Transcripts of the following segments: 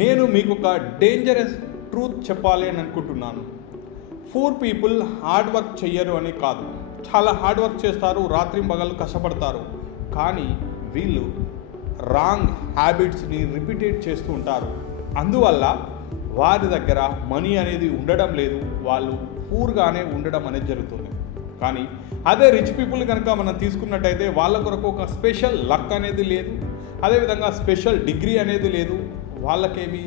నేను మీకు ఒక డేంజరస్ ట్రూత్ చెప్పాలి అని అనుకుంటున్నాను. 4 పీపుల్ హార్డ్ వర్క్ చెయ్యరు అని కాదు, చాలా హార్డ్ వర్క్ చేస్తారు, రాత్రింబగళ్ళు కష్టపడతారు. కానీ వీళ్ళు రాంగ్ హ్యాబిట్స్ని రిపీటెడ్ చేస్తూ ఉంటారు. అందువల్ల వారి దగ్గర మనీ అనేది ఉండడం లేదు, వాళ్ళు పూర్గానే ఉండడం అనేది జరుగుతుంది. కానీ అదే రిచ్ పీపుల్ కనుక మనం తీసుకున్నట్టయితే వాళ్ళ కొరకు ఒక స్పెషల్ లక్ అనేది లేదు, అదేవిధంగా స్పెషల్ డిగ్రీ అనేది లేదు, వాళ్ళకేమి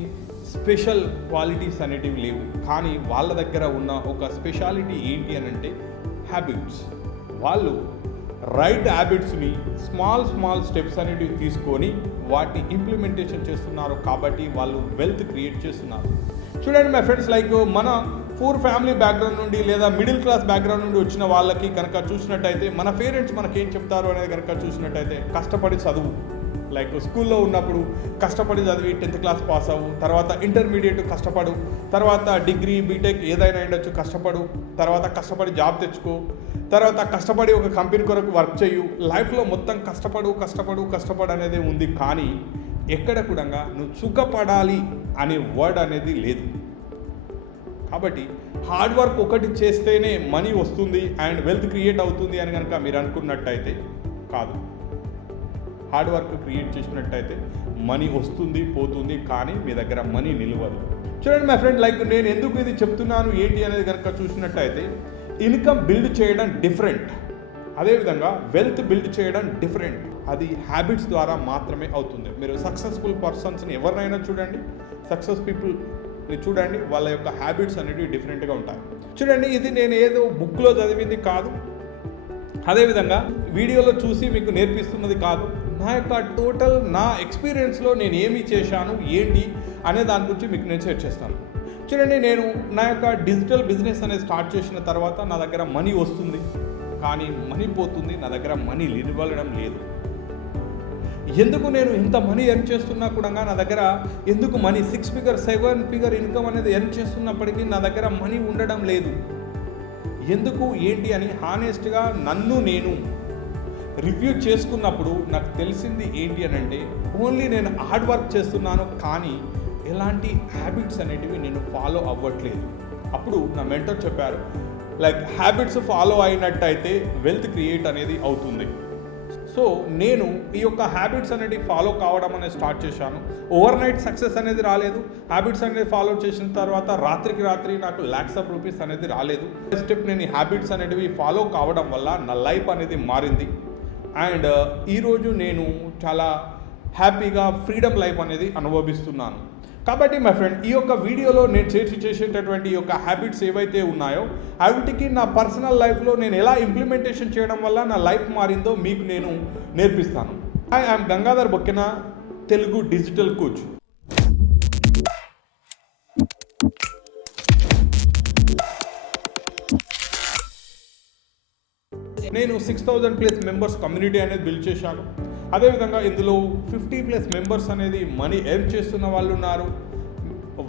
స్పెషల్ క్వాలిటీస్ అనేటివి లేవు. కానీ వాళ్ళ దగ్గర ఉన్న ఒక స్పెషాలిటీ ఏంటి అని అంటే హ్యాబిట్స్. వాళ్ళు రైట్ హ్యాబిట్స్ని స్మాల్ స్టెప్స్ అనేటివి తీసుకొని వాటిని ఇంప్లిమెంటేషన్ చేస్తున్నారు. కాబట్టి వాళ్ళు వెల్త్ క్రియేట్ చేస్తున్నారు. చూడండి మై ఫ్రెండ్స్, లైక్ మన 4 ఫ్యామిలీ బ్యాక్గ్రౌండ్ నుండి లేదా మిడిల్ క్లాస్ బ్యాక్గ్రౌండ్ నుండి వచ్చిన వాళ్ళకి కనుక చూసినట్టయితే మన పేరెంట్స్ మనకేం చెప్తారు అనేది కనుక చూసినట్టయితే కష్టపడి చదువు. లైక్ స్కూల్లో ఉన్నప్పుడు కష్టపడి చదివి 10th క్లాస్ పాస్ అవ్వు, తర్వాత ఇంటర్మీడియట్ కష్టపడు, తర్వాత డిగ్రీ బీటెక్ ఏదైనా ఉండొచ్చు కష్టపడు, తర్వాత కష్టపడి జాబ్ తెచ్చుకో, తర్వాత కష్టపడి ఒక కంపెనీ కొరకు వర్క్ చేయు. లైఫ్లో మొత్తం కష్టపడు అనేది ఉంది. కానీ ఎక్కడ కూడా నువ్వు సుఖపడాలి అనే వర్డ్ అనేది లేదు. కాబట్టి హార్డ్ వర్క్ ఒకటి చేస్తేనే మనీ వస్తుంది అండ్ వెల్త్ క్రియేట్ అవుతుంది అని కనుక మీరు అనుకున్నట్టయితే కాదు. హార్డ్ వర్క్ క్రియేట్ చేసినట్టయితే మనీ వస్తుంది పోతుంది, కానీ మీ దగ్గర మనీ నిలవదు. చూడండి మై ఫ్రెండ్, లైక్ నేను ఎందుకు ఇది చెప్తున్నాను ఏంటి అనేది కనుక చూసినట్టయితే ఇన్కమ్ బిల్డ్ చేయడం డిఫరెంట్, అదేవిధంగా వెల్త్ బిల్డ్ చేయడం డిఫరెంట్. అది హ్యాబిట్స్ ద్వారా మాత్రమే అవుతుంది. మీరు సక్సెస్ఫుల్ పర్సన్స్ని ఎవరినైనా చూడండి, సక్సెస్ పీపుల్ చూడండి, వాళ్ళ యొక్క హ్యాబిట్స్ అనేవి డిఫరెంట్గా ఉంటాయి. చూడండి, ఇది నేను ఏదో బుక్లో చదివింది కాదు, అదేవిధంగా వీడియోలో చూసి మీకు నేర్పిస్తున్నది కాదు. నా యొక్క టోటల్ నా ఎక్స్పీరియన్స్లో నేను ఏమి చేశాను ఏంటి అనే దాని గురించి మీకు నేను షేర్ చేస్తాను. చూడండి, నేను నా యొక్క డిజిటల్ బిజినెస్ అనేది స్టార్ట్ చేసిన తర్వాత నా దగ్గర మనీ వస్తుంది, కానీ మనీ పోతుంది, నా దగ్గర మనీ నిలవడం లేదు. ఎందుకు నేను ఇంత మనీ ఎర్న్ చేస్తున్నా కూడా నా దగ్గర ఎందుకు మనీ 6 ఫిగర్ 7 ఫిగర్ ఇన్కమ్ అనేది ఎర్న్ చేస్తున్నప్పటికీ నా దగ్గర మనీ ఉండడం లేదు, ఎందుకు ఏంటి అని హానెస్ట్గా నన్ను నేను రివ్యూ చేసుకున్నప్పుడు నాకు తెలిసింది ఏంటి అని అంటే ఓన్లీ నేను హార్డ్ వర్క్ చేస్తున్నాను, కానీ ఎలాంటి హ్యాబిట్స్ అనేటివి నేను ఫాలో అవ్వట్లేదు. అప్పుడు నా మెంటర్ చెప్పారు, లైక్ హ్యాబిట్స్ ఫాలో అయినట్టయితే వెల్త్ క్రియేట్ అనేది అవుతుంది. సో నేను ఈ యొక్క హ్యాబిట్స్ అనేది ఫాలో కావడం అనేది స్టార్ట్ చేశాను. ఓవర్ నైట్ సక్సెస్ అనేది రాలేదు. హ్యాబిట్స్ అనేది ఫాలో చేసిన తర్వాత రాత్రికి రాత్రి నాకు lakhs of rupees అనేది రాలేదు. స్టెప్ నేను ఈ హ్యాబిట్స్ అనేటివి ఫాలో కావడం వల్ల నా లైఫ్ అనేది మారింది. అండ్ ఈరోజు నేను చాలా హ్యాపీగా ఫ్రీడమ్ లైఫ్ అనేది అనుభవిస్తున్నాను. కాబట్టి మై ఫ్రెండ్, ఈ యొక్క వీడియోలో నేను చేసేటటువంటి ఈ యొక్క హ్యాబిట్స్ ఏవైతే ఉన్నాయో వాటికి నా పర్సనల్ లైఫ్లో నేను ఎలా ఇంప్లిమెంటేషన్ చేయడం వల్ల నా లైఫ్ మారిందో మీకు నేను నేర్పిస్తాను. I'm Gangadhar Bokkena, Telugu digital coach. నేను 6,000+ మెంబర్స్ కమ్యూనిటీ అనేది బిల్డ్ చేశాను. అదేవిధంగా ఇందులో 50+ మెంబర్స్ అనేది మనీ ఎర్న్ చేస్తున్న వాళ్ళు ఉన్నారు.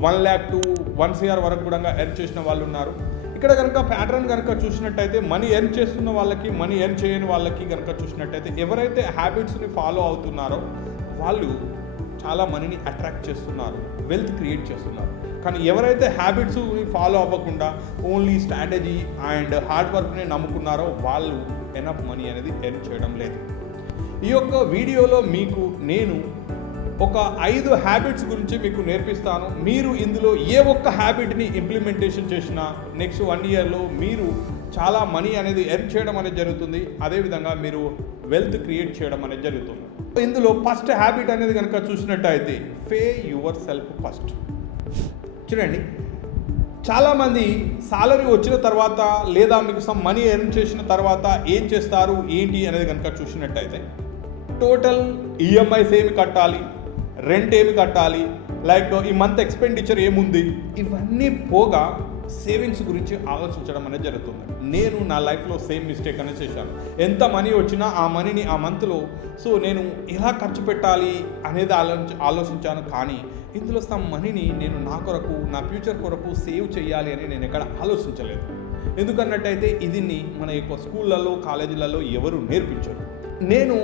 1 lakh to 1 crore వరకు కూడా ఎర్న్ చేసిన వాళ్ళు ఉన్నారు. ఇక్కడ కనుక ప్యాటర్న్ కనుక చూసినట్టయితే మనీ ఎర్న్ చేస్తున్న వాళ్ళకి, మనీ ఎర్న్ చేయని వాళ్ళకి కనుక చూసినట్టయితే ఎవరైతే హ్యాబిట్స్ని ఫాలో అవుతున్నారో వాళ్ళు చాలా మనీని అట్రాక్ట్ చేస్తున్నారు, వెల్త్ క్రియేట్ చేస్తున్నారు. కానీ ఎవరైతే హ్యాబిట్స్ని ఫాలో అవ్వకుండా ఓన్లీ స్ట్రాటజీ అండ్ హార్డ్ వర్క్ని నమ్ముకున్నారో వాళ్ళు ఎనఫ్ మనీ అనేది ఎర్న్ చేయడం లేదు. ఈ యొక్క వీడియోలో మీకు నేను ఒక 5 హ్యాబిట్స్ గురించి మీకు నేర్పిస్తాను. మీరు ఇందులో ఏ ఒక్క హ్యాబిట్ని ఇంప్లిమెంటేషన్ చేసినా నెక్స్ట్ 1 yearలో మీరు చాలా మనీ అనేది ఎర్న్ చేయడం అనేది జరుగుతుంది. అదేవిధంగా మీరు వెల్త్ క్రియేట్ చేయడం అనేది జరుగుతుంది. ఇందులో ఫస్ట్ హ్యాబిట్ అనేది కనుక చూసినట్టయితే పే యువర్ సెల్ఫ్ ఫస్ట్. చూడండి, చాలామంది సాలరీ వచ్చిన తర్వాత లేదా మీకు సమ్ మనీ ఎర్న్ చేసిన తర్వాత ఏం చేస్తారు ఏంటి అనేది కనుక చూసినట్టయితే టోటల్ ఈఎంఐస్ ఏమి కట్టాలి, రెంట్ ఏమి కట్టాలి, లైక్ ఈ మంత్ ఎక్స్పెండిచర్ ఏముంది, ఇవన్నీ పోగా సేవింగ్స్ గురించి ఆలోచించడం అనేది జరుగుతుంది. నేను నా లైఫ్లో సేమ్ మిస్టేక్ అనేది చేశాను. ఎంత మనీ వచ్చినా ఆ మనీని ఆ మంత్లో నేను ఎలా ఖర్చు పెట్టాలి అనేది ఆలోచించాను. కానీ ఇందులో సమ్ మనీని నేను నా కొరకు, నా ఫ్యూచర్ కొరకు సేవ్ చేయాలి అని నేను ఎక్కడ ఆలోచించలేదు. ఎందుకన్నట్టయితే ఇది మన యొక్క స్కూళ్ళల్లో కాలేజీలలో ఎవరు నేర్పించరు. నేను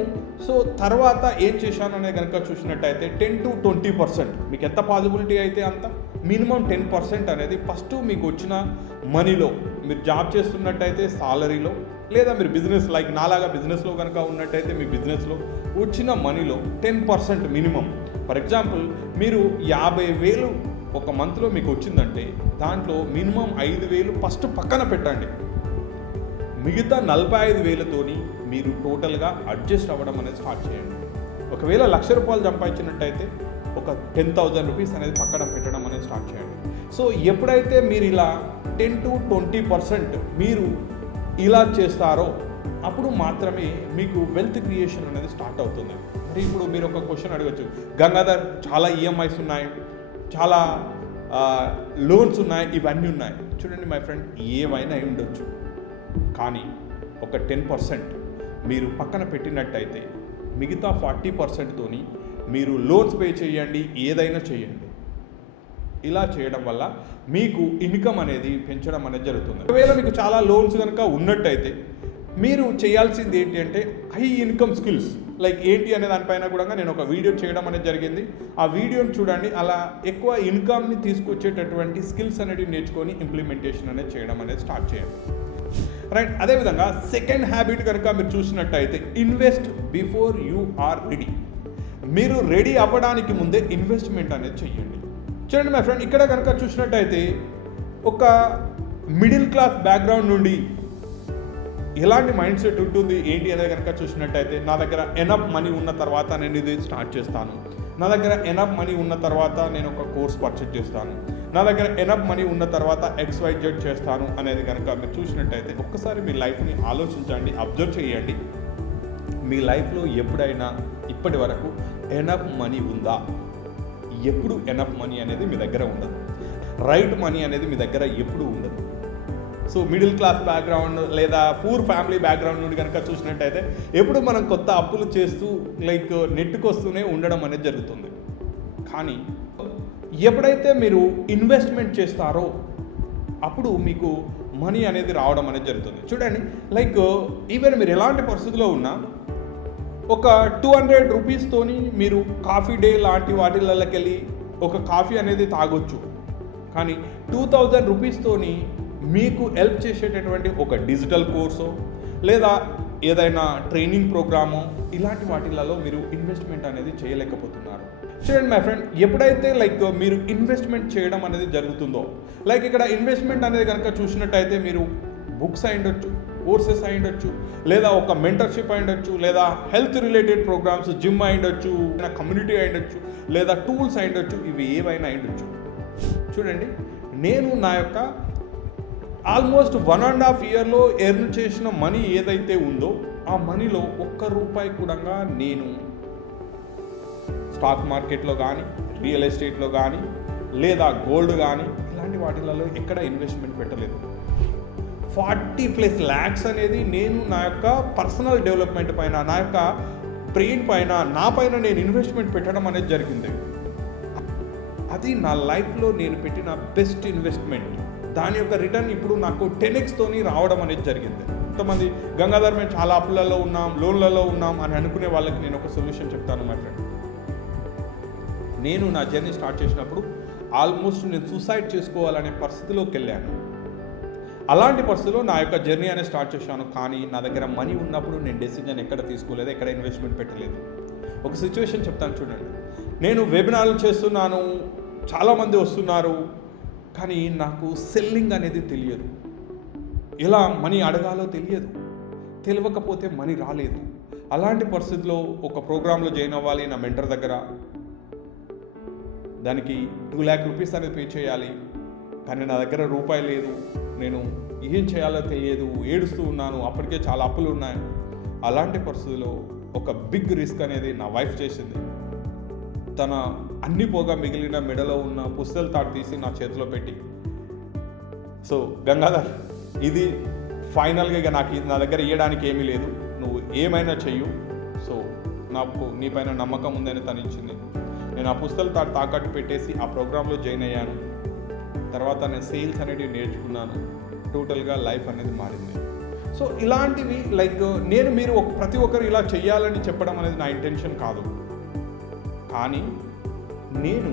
తర్వాత ఏం చేశాను అనేది కనుక చూసినట్టయితే 10 to 20%, మీకు ఎంత పాసిబిలిటీ అయితే అంత మినిమం 10% అనేది ఫస్ట్ మీకు వచ్చిన మనీలో, మీరు జాబ్ చేస్తున్నట్టయితే సాలరీలో, లేదా మీరు బిజినెస్ లైక్ నాలాగా బిజినెస్లో కనుక ఉన్నట్టయితే మీ బిజినెస్లో వచ్చిన మనీలో 10% మినిమం. ఫర్ ఎగ్జాంపుల్ మీరు 50,000 ఒక మంత్లో మీకు వచ్చిందంటే దాంట్లో మినిమం 5,000 ఫస్ట్ పక్కన పెట్టండి. మిగతా 45,000తోని మీరు టోటల్గా అడ్జస్ట్ అవ్వడం అనేది స్టార్ట్ చేయండి. ఒకవేళ ₹1,00,000 సంపాదించినట్టయితే ఒక 10,000 రూపీస్ అనేది పక్కన పెట్టడం అనేది స్టార్ట్ చేయండి. ఎప్పుడైతే మీరు ఇలా 10 to 20% మీరు ఇలా చేస్తారో అప్పుడు మాత్రమే మీకు వెల్త్ క్రియేషన్ అనేది స్టార్ట్ అవుతుంది. మరి ఇప్పుడు మీరు ఒక క్వశ్చన్ అడగచ్చు, గంగాధర్ చాలా ఈఎంఐస్ ఉన్నాయి, చాలా లోన్స్ ఉన్నాయి, ఇవన్నీ ఉన్నాయి. చూడండి మై ఫ్రెండ్, ఏవైనా అయి ఉండొచ్చు, కానీ ఒక 10% మీరు పక్కన పెట్టినట్టయితే మిగతా 40%తోని మీరు లోన్స్ పే చేయండి, ఏదైనా చేయండి. ఇలా చేయడం వల్ల మీకు ఇన్కమ్ అనేది పెంచడం అనేది జరుగుతుంది. ఒకవేళ మీకు చాలా లోన్స్ కనుక ఉన్నట్టయితే మీరు చేయాల్సింది ఏంటి అంటే హై ఇన్కమ్ స్కిల్స్ లైక్ ఏంటి అనే దానిపైన కూడా నేను ఒక వీడియో చేయడం అనేది జరిగింది. ఆ వీడియోని చూడండి. అలా ఎక్కువ ఇన్కమ్ని తీసుకొచ్చేటటువంటి స్కిల్స్ అనేవి నేర్చుకొని ఇంప్లిమెంటేషన్ అనేది చేయడం అనేది స్టార్ట్ చేయండి. రైట్. అదేవిధంగా సెకండ్ హ్యాబిట్ కనుక మీరు చూసినట్టయితే invest before you are ready. మీరు రెడీ అవ్వడానికి ముందే ఇన్వెస్ట్మెంట్ అనేది చేయండి. చూడండి మై ఫ్రెండ్, ఇక్కడ కనుక చూసినట్టయితే ఒక మిడిల్ క్లాస్ బ్యాక్గ్రౌండ్ నుండి ఎలాంటి మైండ్ సెట్ ఉంటుంది ఏంటి అనేది కనుక చూసినట్టయితే నా దగ్గర ఎనఫ్ మనీ ఉన్న తర్వాత నేను ఇది స్టార్ట్ చేస్తాను, నా దగ్గర ఎనఫ్ మనీ ఉన్న తర్వాత నేను ఒక కోర్స్ పర్చేజ్ చేస్తాను, నా దగ్గర ఎనఫ్ మనీ ఉన్న తర్వాత XYZ చేస్తాను అనేది కనుక మీరు చూసినట్టయితే ఒక్కసారి మీ లైఫ్ని ఆలోచించండి, అబ్జర్వ్ చేయండి. మీ లైఫ్లో ఎప్పుడైనా ఇప్పటి వరకు ఎనఫ్ మనీ ఉందా? ఎప్పుడు ఎనఫ్ మనీ అనేది మీ దగ్గర ఉండదు. రైట్ మనీ అనేది మీ దగ్గర ఎప్పుడు ఉండదు. మిడిల్ క్లాస్ బ్యాక్గ్రౌండ్ లేదా పూర్ ఫ్యామిలీ బ్యాక్గ్రౌండ్ నుండి కనుక చూసినట్టయితే ఎప్పుడు మనం కొత్త అప్పులు చేస్తూ లైక్ నెట్టుకొస్తూనే ఉండడం అనేది జరుగుతుంది. కానీ ఎప్పుడైతే మీరు ఇన్వెస్ట్మెంట్ చేస్తారో అప్పుడు మీకు మనీ అనేది రావడం అనేది జరుగుతుంది. చూడండి, లైక్ ఈవెన్ మీరు ఎలాంటి పరిస్థితిలో ఉన్నా ఒక 200 రూపీస్తోని మీరు కాఫీ డే లాంటి వాటిలకి వెళ్ళి ఒక కాఫీ అనేది తాగొచ్చు. కానీ 2000 రూపీస్తోని మీకు హెల్ప్ చేసేటటువంటి ఒక డిజిటల్ కోర్సో లేదా ఏదైనా ట్రైనింగ్ ప్రోగ్రామో ఇలాంటి వాటిలలో మీరు ఇన్వెస్ట్మెంట్ అనేది చేయలేకపోతున్నారు. చూడండి మై ఫ్రెండ్, ఎప్పుడైతే లైక్ మీరు ఇన్వెస్ట్మెంట్ చేయడం అనేది జరుగుతుందో, లైక్ ఇక్కడ ఇన్వెస్ట్మెంట్ అనేది కనుక చూసినట్టయితే మీరు బుక్స్ అయి ఉండొచ్చు, కోర్సెస్ అయి ఉండొచ్చు, లేదా ఒక మెంటర్షిప్ అయి ఉండొచ్చు, లేదా హెల్త్ రిలేటెడ్ ప్రోగ్రామ్స్, జిమ్ అయి ఉండొచ్చు, కమ్యూనిటీ అయి ఉండొచ్చు, లేదా టూల్స్ అయి ఉండొచ్చు, ఇవి ఏవైనా అయి ఉండొచ్చు. చూడండి, నేను నా యొక్క ఆల్మోస్ట్ 1.5 ఇయర్లో ఎర్న్ చేసిన మనీ ఏదైతే ఉందో ఆ మనీలో ₹1 కూడా నేను స్టాక్ మార్కెట్లో కానీ, రియల్ ఎస్టేట్లో కానీ, లేదా గోల్డ్ కానీ ఇలాంటి వాటిలలో ఎక్కడ ఇన్వెస్ట్మెంట్ పెట్టలేదు. 40+ lakhs అనేది నేను నా యొక్క పర్సనల్ డెవలప్మెంట్ పైన, నా యొక్క బ్రెయిన్ పైన, నా పైన నేను ఇన్వెస్ట్మెంట్ పెట్టడం అనేది జరిగింది. అది నా లైఫ్లో నేను పెట్టిన బెస్ట్ ఇన్వెస్ట్మెంట్. దాని యొక్క రిటర్న్ ఇప్పుడు నాకు 10x రావడం అనేది జరిగింది. కొంతమంది గంగాధర్ మేము చాలా అప్పులలో ఉన్నాం, లోన్లలో ఉన్నాం అని అనుకునే వాళ్ళకి నేను ఒక సొల్యూషన్ చెప్తాను మై ఫ్రెండ్. నేను నా జర్నీ స్టార్ట్ చేసినప్పుడు ఆల్మోస్ట్ నేను సూసైడ్ చేసుకోవాలనే పరిస్థితిలోకి వెళ్ళాను. అలాంటి పరిస్థితిలో నా యొక్క జర్నీ అనేది స్టార్ట్ చేశాను. కానీ నా దగ్గర మనీ ఉన్నప్పుడు నేను డెసిజన్ ఎక్కడ తీసుకోలేదు, ఎక్కడ ఇన్వెస్ట్మెంట్ పెట్టలేదు. ఒక సిచ్యువేషన్ చెప్తాను చూడండి. నేను వెబినార్లు చేస్తున్నాను, చాలామంది వస్తున్నారు, కానీ నాకు సెల్లింగ్ అనేది తెలియదు, ఎలా మనీ అడగాలో తెలియకపోతే మనీ రాలేదు. అలాంటి పరిస్థితిలో ఒక ప్రోగ్రాంలో జాయిన్ అవ్వాలి నా మెంటర్ దగ్గర, దానికి 2 lakh రూపీస్ అనేది పే చేయాలి. కానీ నా దగ్గర రూపాయి లేదు, నేను ఏం చేయాలో తెలియదు, ఏడుస్తూ ఉన్నాను, అప్పటికే చాలా అప్పులు ఉన్నాయి. అలాంటి పరిస్థితిలో ఒక బిగ్ రిస్క్ అనేది నా వైఫ్ చేసింది. తన అన్ని పోగా మిగిలిన మెడలో ఉన్న పుస్తల తాడు తీసి నా చేతిలో పెట్టి, గంగాధర్ ఇది ఫైనల్గా ఇక నా దగ్గర ఇవ్వడానికి ఏమీ లేదు, నువ్వు ఏమైనా చెయ్యు, నాకు నీ పైన నమ్మకం ఉందని తను ఇచ్చింది. నేను ఆ పుస్తల తాడు తాకట్టు పెట్టేసి ఆ ప్రోగ్రాంలో జాయిన్ అయ్యాను. తర్వాత నేను సేల్స్ అనేవి నేర్చుకున్నాను. టోటల్గా లైఫ్ అనేది మారింది. సో ఇలాంటివి లైక్ నేను మీరు ప్రతి ఒక్కరు ఇలా చెయ్యాలని చెప్పడం అనేది నా ఇంటెన్షన్ కాదు. కానీ నేను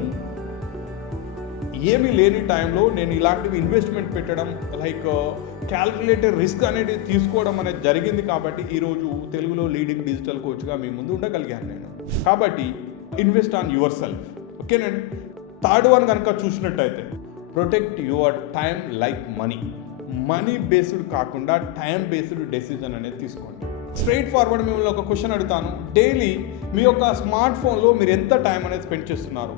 ఏమీ లేని టైంలో నేను ఇలాంటివి ఇన్వెస్ట్మెంట్ పెట్టడం లైక్ క్యాల్కులేటెడ్ రిస్క్ అనేది తీసుకోవడం అనేది జరిగింది కాబట్టి ఈరోజు తెలుగులో లీడింగ్ డిజిటల్ కోచ్గా మీ ముందు ఉండగలిగాను నేను. కాబట్టి ఇన్వెస్ట్ ఆన్ యువర్ సెల్ఫ్. ఓకేనండి. థర్డ్ వన్ కనుక చూసినట్టయితే protect your time like money. Money based కాకుండా టైం బేస్డ్ డెసిజన్ అనేది తీసుకోండి. స్ట్రైట్ ఫార్వర్డ్ మిమ్మల్ని ఒక క్వశ్చన్ అడుగుతాను. డైలీ మీ యొక్క స్మార్ట్ ఫోన్లో మీరు ఎంత టైం అనేది స్పెండ్ చేస్తున్నారు?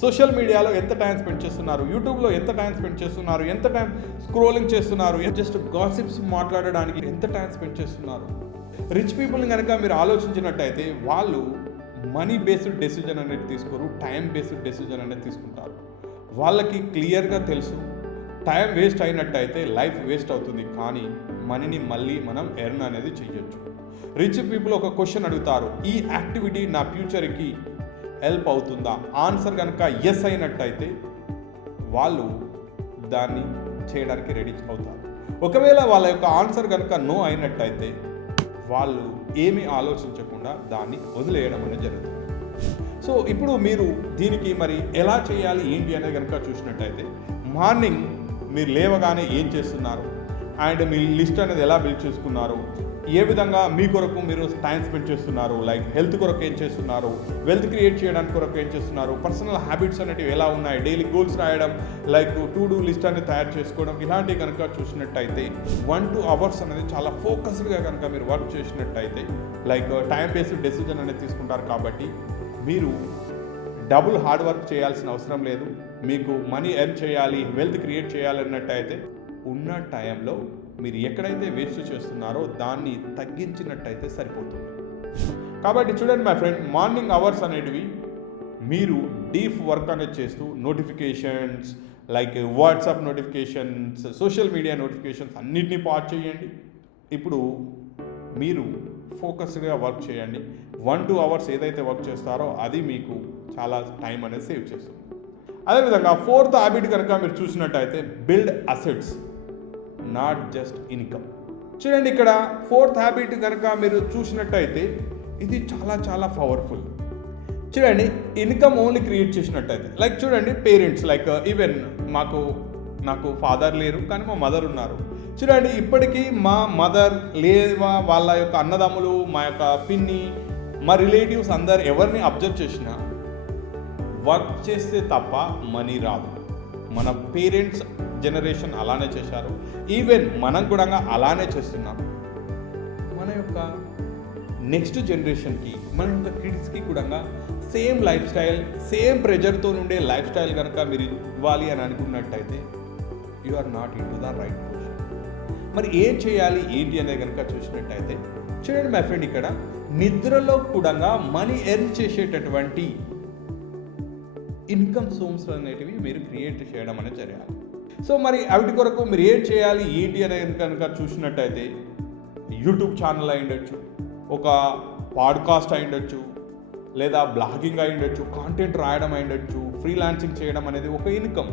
సోషల్ మీడియాలో ఎంత టైం స్పెండ్ చేస్తున్నారు? యూట్యూబ్లో ఎంత టైం స్పెండ్ చేస్తున్నారు? ఎంత టైం స్క్రోలింగ్ చేస్తున్నారు? జస్ట్ గాసిప్స్ మాట్లాడడానికి ఎంత టైం స్పెండ్ చేస్తున్నారు? రిచ్ పీపుల్ని కనుక మీరు ఆలోచించినట్టయితే వాళ్ళు మనీ బేస్డ్ డెసిజన్ అనేది తీసుకోరు, టైం బేస్డ్ డెసిజన్ అనేది తీసుకుంటారు. వాళ్ళకి క్లియర్గా తెలుసు టైం వేస్ట్ అయినట్టయితే లైఫ్ వేస్ట్ అవుతుంది, కానీ మనీని మళ్ళీ మనం ఎర్న్ అనేది చేయొచ్చు. రిచ్ పీపుల్ ఒక క్వశ్చన్ అడుగుతారు, ఈ యాక్టివిటీ నా ఫ్యూచర్కి హెల్ప్ అవుతుందా? ఆన్సర్ కనుక ఎస్ అయినట్టయితే వాళ్ళు దాన్ని చేయడానికి రెడీ అవుతారు. ఒకవేళ వాళ్ళ యొక్క ఆన్సర్ కనుక నో అయినట్టయితే వాళ్ళు ఏమీ ఆలోచించకుండా దాన్ని వదిలేయడం అనేది జరుగుతుంది. సో ఇప్పుడు మీరు దీనికి మరి ఎలా చేయాలి ఏంటి అనేది కనుక చూసినట్టయితే మార్నింగ్ మీరు లేవగానే ఏం చేస్తున్నారు అండ్ మీ లిస్ట్ అనేది ఎలా బిల్డ్ చేసుకున్నారు, ఏ విధంగా మీ కొరకు మీరు టైం స్పెండ్ చేస్తున్నారు, లైక్ హెల్త్ కొరకు ఏం చేస్తున్నారు, వెల్త్ క్రియేట్ చేయడానికి కొరకు ఏం చేస్తున్నారు, పర్సనల్ హ్యాబిట్స్ అనేవి ఎలా ఉన్నాయి, డైలీ గోల్స్ రాయడం, లైక్ టు డూ లిస్ట్ అనేది తయారు చేసుకోవడం, ఇలాంటివి కనుక చూసినట్టయితే 1-2 hours అనేది చాలా ఫోకస్డ్గా కనుక మీరు వర్క్ చేసినట్టయితే లైక్ టైం బేస్డ్ డెసిజన్ అనేది తీసుకుంటారు. కాబట్టి మీరు డబుల్ హార్డ్ వర్క్ చేయాల్సిన అవసరం లేదు. మీకు మనీ ఎర్న్ చేయాలి, వెల్త్ క్రియేట్ చేయాలన్నట్టయితే ఉన్న టైంలో మీరు ఎక్కడైతే వేస్ట్ చేస్తున్నారో దాన్ని తగ్గించినట్టయితే సరిపోతుంది. కాబట్టి చూడండి మై ఫ్రెండ్, మార్నింగ్ అవర్స్ అనేటివి మీరు డీప్ వర్క్ అనేది చేస్తూ notifications like WhatsApp notifications, social media notifications అన్నిటినీ పాజ్ చేయండి. ఇప్పుడు మీరు ఫోకస్డ్గా వర్క్ చేయండి. 1-2 hours ఏదైతే వర్క్ చేస్తారో అది మీకు చాలా టైం అనేది సేవ్ చేస్తుంది. అదేవిధంగా 4th హ్యాబిట్ కనుక మీరు చూసినట్టయితే build assets, not just income. చూడండి ఇక్కడ 4th హ్యాబిట్ కనుక మీరు చూసినట్టయితే ఇది చాలా చాలా పవర్ఫుల్. చూడండి, ఇన్కమ్ ఓన్లీ క్రియేట్ చేసినట్టయితే లైక్ చూడండి పేరెంట్స్ లైక్ ఈవెన్ నాకు ఫాదర్ లేరు కానీ మా మదర్ ఉన్నారు. చూడండి ఇప్పటికీ మా మదర్ లేదా వాళ్ళ యొక్క అన్నదమ్ములు, మా యొక్క పిన్ని, మా రిలేటివ్స్ అందరు ఎవరిని అబ్జర్వ్ చేసినా వర్క్ చేస్తే తప్ప మనీ రాదు. మన పేరెంట్స్ జనరేషన్ అలానే చేశారు, ఈవెన్ మనం కూడా అలానే చేస్తున్నాం. మన యొక్క నెక్స్ట్ జనరేషన్కి, మన యొక్క కిడ్స్కి కూడా సేమ్ లైఫ్ స్టైల్, సేమ్ ప్రెజర్తో ఉండే లైఫ్ స్టైల్ కనుక మీరు ఇవ్వాలి అని అనుకున్నట్టయితే you are not into the right position. మరి ఏం చేయాలి ఏంటి అనేది కనుక చూసినట్టయితే చూడండి మై ఫ్రెండ్, ఇక్కడ నిద్రలో కూడా మనీ ఎర్న్ చేసేటటువంటి ఇన్కమ్ సోర్స్ అనేటివి మీరు క్రియేట్ చేయడం అనేది జరగాలి. సో మరి వాటి కొరకు మీరు ఏం చేయాలి ఏంటి అనేది కనుక చూసినట్టయితే యూట్యూబ్ ఛానల్ అయి ఉండొచ్చు, ఒక పాడ్కాస్ట్ అయి ఉండొచ్చు, లేదా బ్లాగింగ్ అయి ఉండొచ్చు, కాంటెంట్ రాయడం అయి ఉండొచ్చు, ఫ్రీలాన్సింగ్ చేయడం అనేది ఒక ఇన్కమ్.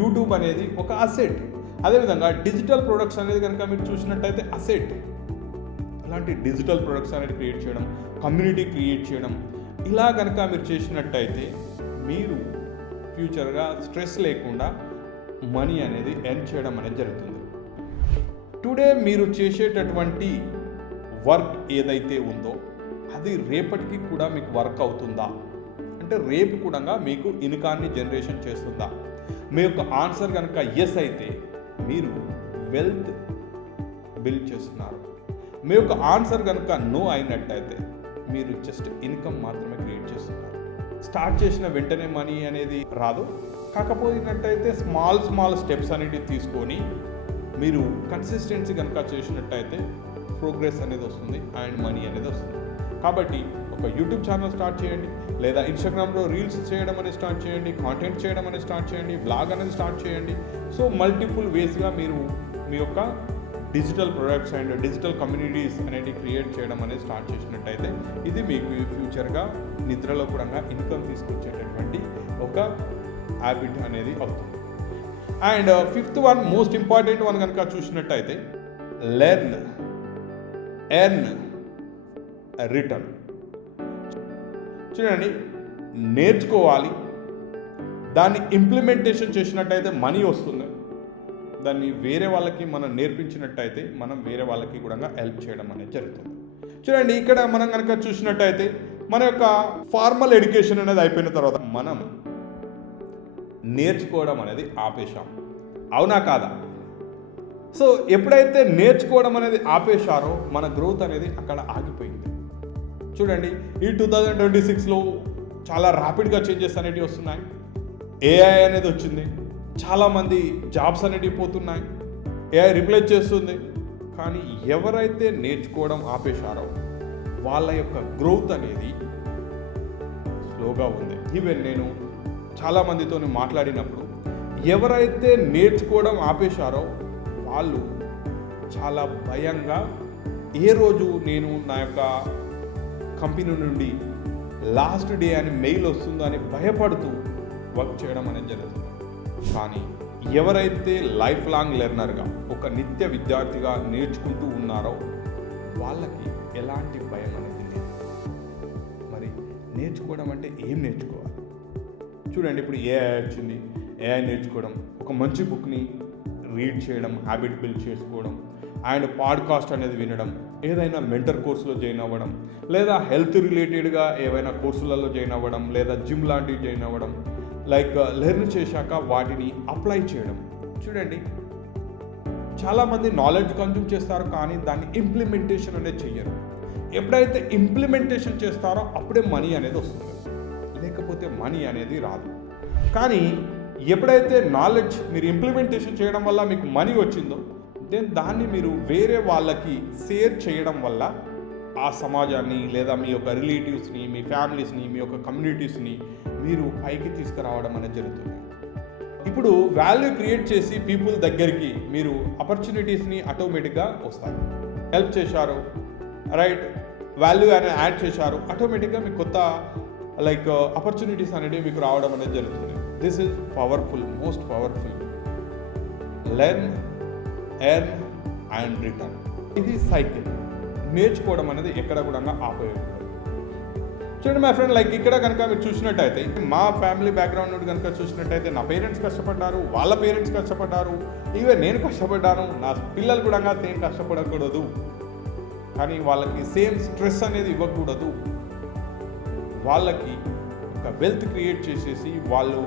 యూట్యూబ్ అనేది ఒక అసెట్. అదేవిధంగా డిజిటల్ ప్రొడక్ట్స్ అనేది కనుక మీరు చూసినట్టయితే అసెట్. అలాంటి డిజిటల్ ప్రొడక్ట్స్ అనేది క్రియేట్ చేయడం, కమ్యూనిటీ క్రియేట్ చేయడం, ఇలా కనుక మీరు చేసినట్టయితే మీరు ఫ్యూచర్గా స్ట్రెస్ లేకుండా మనీ అనేది ఎర్న్ చేయడం అనేది జరుగుతుంది. టుడే మీరు చేసేటటువంటి వర్క్ ఏదైతే ఉందో అది రేపటికి కూడా మీకు వర్క్ అవుతుందా అంటే రేపు కూడా మీకు ఇన్కాన్ని జనరేషన్ చేస్తుందా? మీ యొక్క ఆన్సర్ కనుక ఎస్ అయితే మీరు వెల్త్ బిల్డ్ చేస్తున్నారు. మీ యొక్క ఆన్సర్ కనుక నో అయినట్టయితే మీరు జస్ట్ ఇన్కమ్ మాత్రమే క్రియేట్ చేస్తున్నారు. స్టార్ట్ చేసిన వెంటనే మనీ అనేది రాదు. కాకపోయినట్టయితే స్మాల్ స్టెప్స్ అనేవి తీసుకొని మీరు కన్సిస్టెన్సీ కనుక చేసినట్టయితే ప్రోగ్రెస్ అనేది వస్తుంది అండ్ మనీ అనేది వస్తుంది. కాబట్టి ఒక యూట్యూబ్ ఛానల్ స్టార్ట్ చేయండి, లేదా ఇన్స్టాగ్రామ్లో రీల్స్ చేయడం అనేది స్టార్ట్ చేయండి, కాంటెంట్ చేయడం అనేది స్టార్ట్ చేయండి, బ్లాగ్ అనేది స్టార్ట్ చేయండి. సో మల్టిపుల్ వేస్గా మీరు మీ యొక్క digital products and digital communities అనేవి క్రియేట్ చేయడం అనేది స్టార్ట్ చేసినట్టయితే ఇది మీకు ఫ్యూచర్గా నిద్రలో కూడా ఇన్కమ్ తీసుకొచ్చేటటువంటి ఒక హ్యాబిట్ అనేది అవుతుంది. And 5th one, most important one కనుక చూసినట్టయితే లెర్న్, ఎర్న్, రిటర్న్. చూడండి, నేర్చుకోవాలి, దాన్ని ఇంప్లిమెంటేషన్ చేసినట్టయితే మనీ వస్తుంది. దాన్ని వేరే వాళ్ళకి మనం నేర్పించినట్టయితే మనం వేరే వాళ్ళకి కూడా హెల్ప్ చేయడం అనేది జరుగుతుంది. చూడండి, ఇక్కడ మనం కనుక చూసినట్టయితే మన యొక్క ఫార్మల్ ఎడ్యుకేషన్ అనేది అయిపోయిన తర్వాత మనం నేర్చుకోవడం అనేది ఆపేశాం. అవునా కాదా? సో ఎప్పుడైతే నేర్చుకోవడం అనేది ఆపేశారో మన గ్రోత్ అనేది అక్కడ ఆగిపోయింది. చూడండి, ఈ 2026లో చాలా ర్యాపిడ్గా చేంజెస్ అనేటివి వస్తున్నాయి. ఏఐ అనేది వచ్చింది, చాలామంది జాబ్స్ అనేటివి పోతున్నాయి, ఏఐ రిప్లేస్ చేస్తుంది. కానీ ఎవరైతే నేర్చుకోవడం ఆపేశారో వాళ్ళ యొక్క గ్రోత్ అనేది స్లోగా ఉంది. ఈవెన్ నేను చాలామందితో మాట్లాడినప్పుడు ఎవరైతే నేర్చుకోవడం ఆపేశారో వాళ్ళు చాలా భయంగా, ఏ రోజు నేను నా యొక్క కంపెనీ నుండి లాస్ట్ డే అని మెయిల్ వస్తుందో అని భయపడుతూ వర్క్ చేయడం అనేది జరుగుతుంది. కానీ ఎవరైతే లైఫ్ లాంగ్ లెర్నర్గా, ఒక నిత్య విద్యార్థిగా నేర్చుకుంటూ ఉన్నారో వాళ్ళకి ఎలాంటి భయం అనేది లేదు. మరి నేర్చుకోవడం అంటే ఏం నేర్చుకోవాలి? చూడండి, ఇప్పుడు ఏఐ వచ్చింది. ఏఐ నేర్చుకోవడం, ఒక మంచి బుక్ని రీడ్ చేయడం, హ్యాబిట్ బిల్డ్ చేసుకోవడం, అండ్ పాడ్కాస్ట్ అనేది వినడం, ఏదైనా మెంటర్ కోర్సులో జాయిన్ అవ్వడం, లేదా హెల్త్ రిలేటెడ్గా ఏవైనా కోర్సులలో జాయిన్ అవ్వడం, లేదా జిమ్ లాంటివి జాయిన్ అవ్వడం, లైక్ లెర్న్ చేశాక వాటిని అప్లై చేయడం. చూడండి, చాలామంది నాలెడ్జ్ కన్జ్యూమ్ చేస్తారు కానీ దాన్ని ఇంప్లిమెంటేషన్ అనేది చెయ్యరు. ఎప్పుడైతే ఇంప్లిమెంటేషన్ చేస్తారో అప్పుడే మనీ అనేది వస్తుంది, లేకపోతే మనీ అనేది రాదు. కానీ ఎప్పుడైతే నాలెడ్జ్ మీరు ఇంప్లిమెంటేషన్ చేయడం వల్ల మీకు మనీ వచ్చిందో దెన్ దాన్ని మీరు వేరే వాళ్ళకి షేర్ చేయడం వల్ల ఆ సమాజాన్ని, లేదా మీ యొక్క రిలేటివ్స్ని, మీ ఫ్యామిలీస్ని, మీ యొక్క కమ్యూనిటీస్ని మీరు పైకి తీసుకురావడం అనేది జరుగుతుంది. ఇప్పుడు వాల్యూ క్రియేట్ చేసి పీపుల్ దగ్గరికి మీరు ఆపర్చునిటీస్ని ఆటోమేటిక్గా వస్తాయి. హెల్ప్ చేశారు, రైట్, వాల్యూ అనేది యాడ్ చేశారు, ఆటోమేటిక్గా మీకు కొత్త లైక్ ఆపర్చునిటీస్ అనేవి మీకు రావడం అనేది జరుగుతుంది. This is powerful, most powerful. Learn, earn and return. ఇది సైకిల్. నేర్చుకోవడం అనేది ఎక్కడ కూడా ఆపేయకూడదు. చూడండి మై ఫ్రెండ్, లైక్ ఇక్కడ కనుక మీరు చూసినట్టయితే, మా ఫ్యామిలీ బ్యాక్గ్రౌండ్ నుండి కనుక చూసినట్టయితే నా పేరెంట్స్ కష్టపడ్డారు, వాళ్ళ పేరెంట్స్ కష్టపడ్డారు, ఈవెన్ నేను కష్టపడ్డాను. నా పిల్లలు కూడా సేమ్ కష్టపడకూడదు, కానీ వాళ్ళకి సేమ్ స్ట్రెస్ అనేది ఇవ్వకూడదు. వాళ్ళకి ఒక వెల్త్ క్రియేట్ చేసేసి వాళ్ళు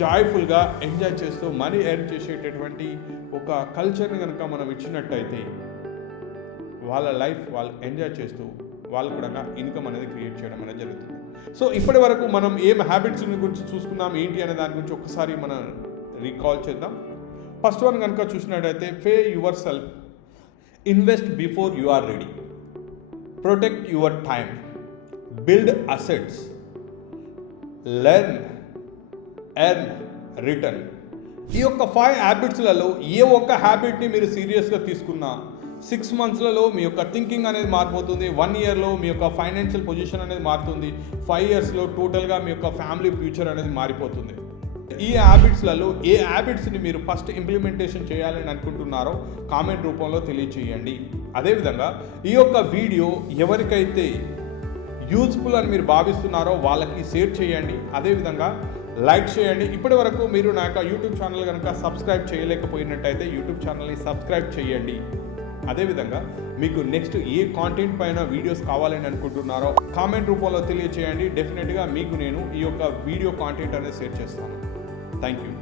జాయ్ఫుల్గా ఎంజాయ్ చేస్తూ మనీ ఎర్న్ చేసేటటువంటి ఒక కల్చర్ని కనుక మనం ఇచ్చినట్టయితే వాళ్ళ లైఫ్ వాళ్ళు ఎంజాయ్ చేస్తూ వాళ్ళు కూడా ఇన్కమ్ అనేది క్రియేట్ చేయడం అనేది జరుగుతుంది. సో ఇప్పటి వరకు మనం ఏం హ్యాబిట్స్ గురించి చూసుకుందాం, ఏంటి అనే దాని గురించి ఒకసారి మనం రీకాల్ చేద్దాం. ఫస్ట్ వన్ కనుక చూసినట్టయితే, pay yourself, invest before you are ready, protect your time, build assets, learn, earn, return. ఈ యొక్క 5 హ్యాబిట్స్లలో ఏ ఒక్క హ్యాబిట్ని మీరు సీరియస్గా తీసుకున్నా 6 మంత్స్లలో మీ యొక్క థింకింగ్ అనేది మారిపోతుంది, 1 ఇయర్లో మీ యొక్క ఫైనాన్షియల్ పొజిషన్ అనేది మారుతుంది, 5 ఇయర్స్లో టోటల్గా మీ యొక్క ఫ్యామిలీ ఫ్యూచర్ అనేది మారిపోతుంది. ఈ హ్యాబిట్స్లలో ఏ హ్యాబిట్స్ని మీరు ఫస్ట్ ఇంప్లిమెంటేషన్ చేయాలని అనుకుంటున్నారో కామెంట్ రూపంలో తెలియచేయండి. అదేవిధంగా ఈ యొక్క వీడియో ఎవరికైతే యూజ్ఫుల్ అని మీరు భావిస్తున్నారో వాళ్ళకి షేర్ చేయండి, అదేవిధంగా లైక్ చేయండి. ఇప్పటి వరకు మీరు నా యొక్క యూట్యూబ్ ఛానల్ కనుక సబ్స్క్రైబ్ చేయలేకపోయినట్టయితే యూట్యూబ్ ఛానల్ని సబ్స్క్రైబ్ చేయండి. అదేవిధంగా మీకు నెక్స్ట్ ఏ కాంటెంట్ పైన వీడియోస్ కావాలని అనుకుంటున్నారో కామెంట్ రూపంలో తెలియచేయండి. డెఫినెట్గా మీకు నేను ఈ యొక్క వీడియో కాంటెంట్ అనేది షేర్ చేస్తాను. Thank you.